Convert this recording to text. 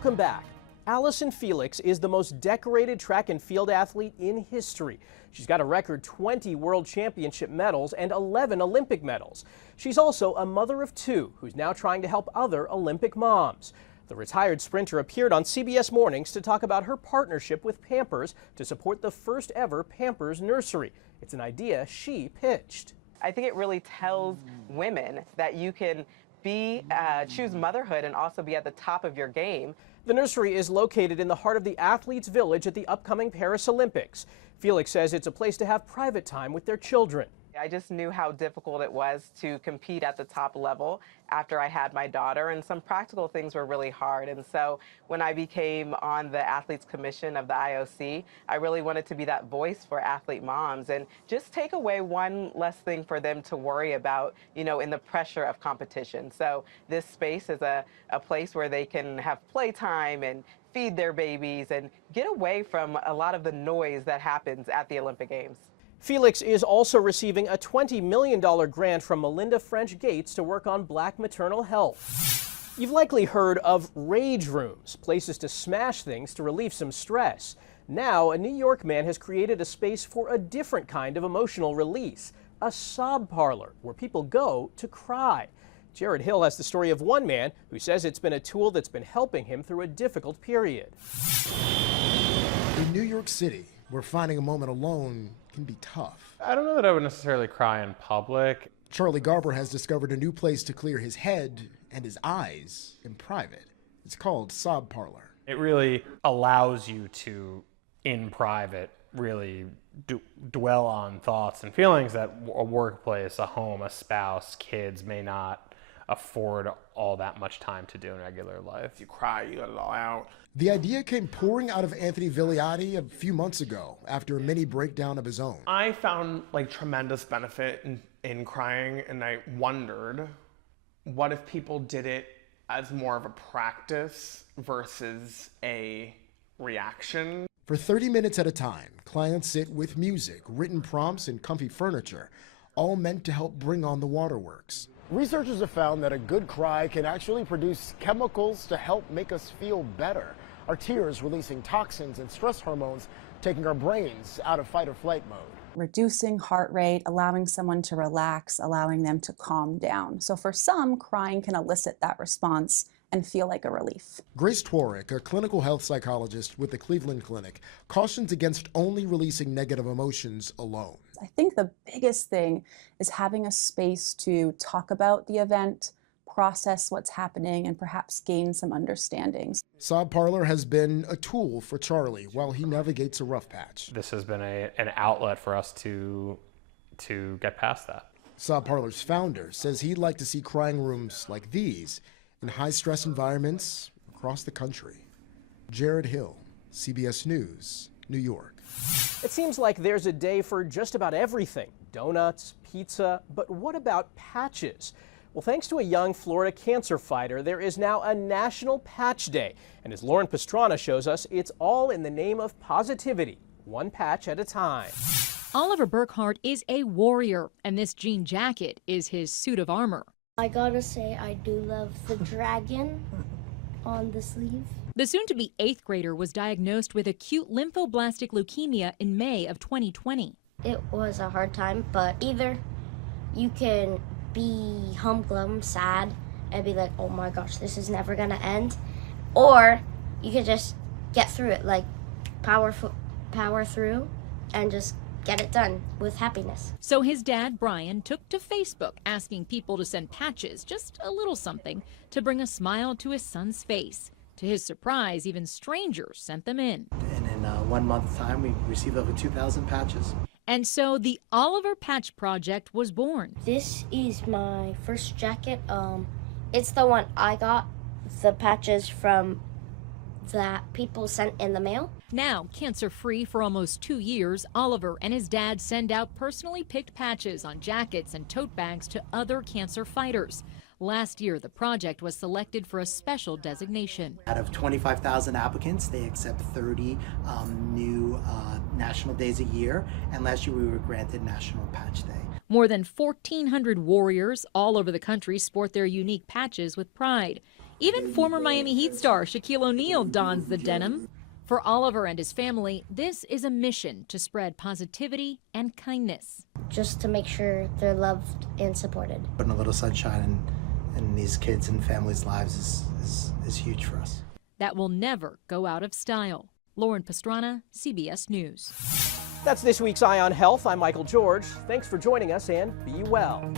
Welcome back. Allison Felix is the most decorated track and field athlete in history. She's got a record 20 world championship medals and 11 Olympic medals. She's also a mother of two who's now trying to help other Olympic moms. The retired sprinter appeared on CBS Mornings to talk about her partnership with Pampers to support the first ever Pampers nursery. It's an idea she pitched. I think it really tells women that you can choose motherhood and also be at the top of your game. The nursery is located in the heart of the athletes' village at the upcoming Paris Olympics. Felix says it's a place to have private time with their children. I just knew how difficult it was to compete at the top level after I had my daughter, and some practical things were really hard. And so when I became on the Athletes Commission of the IOC, I really wanted to be that voice for athlete moms and just take away one less thing for them to worry about, in the pressure of competition. So this space is a place where they can have playtime and feed their babies and get away from a lot of the noise that happens at the Olympic Games. Felix is also receiving a $20 million grant from Melinda French Gates to work on Black maternal health. You've likely heard of rage rooms, places to smash things to relieve some stress. Now, a New York man has created a space for a different kind of emotional release, a sob parlor where people go to cry. Jared Hill has the story of one man who says it's been a tool that's been helping him through a difficult period. In New York City, where finding a moment alone can be tough. I don't know that I would necessarily cry in public. Charlie Garber has discovered a new place to clear his head and his eyes in private. It's called Sob Parlor. It really allows you to, in private, really dwell on thoughts and feelings that a workplace, a home, a spouse, kids may not afford all that much time to do in regular life. You cry, you let it all out. The idea came pouring out of Anthony Vigliotti a few months ago after a mini breakdown of his own. I found tremendous benefit in crying, and I wondered, what if people did it as more of a practice versus a reaction? For 30 minutes at a time, clients sit with music, written prompts, and comfy furniture, all meant to help bring on the waterworks. Researchers have found that a good cry can actually produce chemicals to help make us feel better. Our tears releasing toxins and stress hormones, taking our brains out of fight or flight mode. Reducing heart rate, allowing someone to relax, allowing them to calm down. So for some, crying can elicit that response and feel like a relief. Grace Tworick, a clinical health psychologist with the Cleveland Clinic, cautions against only releasing negative emotions alone. I think the biggest thing is having a space to talk about the event, process what's happening, and perhaps gain some understandings. Sob Parlor has been a tool for Charlie while he navigates a rough patch. This has been an outlet for us to get past that. Sob Parlor's founder says he'd like to see crying rooms like these in high-stress environments across the country. Jared Hill, CBS News, New York. It seems like there's a day for just about everything. Donuts, pizza, but what about patches? Well, thanks to a young Florida cancer fighter, there is now a National Patch Day. And as Lauren Pastrana shows us, it's all in the name of positivity, one patch at a time. Oliver Burkhart is a warrior, and this jean jacket is his suit of armor. I gotta say, I do love the dragon on the sleeve. The soon-to-be 8th grader was diagnosed with acute lymphoblastic leukemia in May of 2020. It was a hard time, but either you can be humglum, sad, and be like, oh my gosh, this is never gonna end, or you can just get through it, like power through and just get it done with happiness. So his dad, Brian, took to Facebook asking people to send patches, just a little something, to bring a smile to his son's face. To his surprise, even strangers sent them in. And in 1 month's time, we received over 2,000 patches. And so the Oliver Patch Project was born. This is my first jacket. It's the one I got, the patches from that people sent in the mail. Now, cancer-free for almost 2 years, Oliver and his dad send out personally picked patches on jackets and tote bags to other cancer fighters. Last year, the project was selected for a special designation. Out of 25,000 applicants, they accept 30 new national days a year, and last year we were granted National Patch Day. More than 1,400 warriors all over the country sport their unique patches with pride. Even former Miami Heat star Shaquille O'Neal dons the denim. For Oliver and his family, this is a mission to spread positivity and kindness. Just to make sure they're loved and supported. Putting a little sunshine in these kids and families' lives is huge for us. That will never go out of style. Lauren Pastrana, CBS News. That's this week's Eye on Health. I'm Michael George. Thanks for joining us and be well.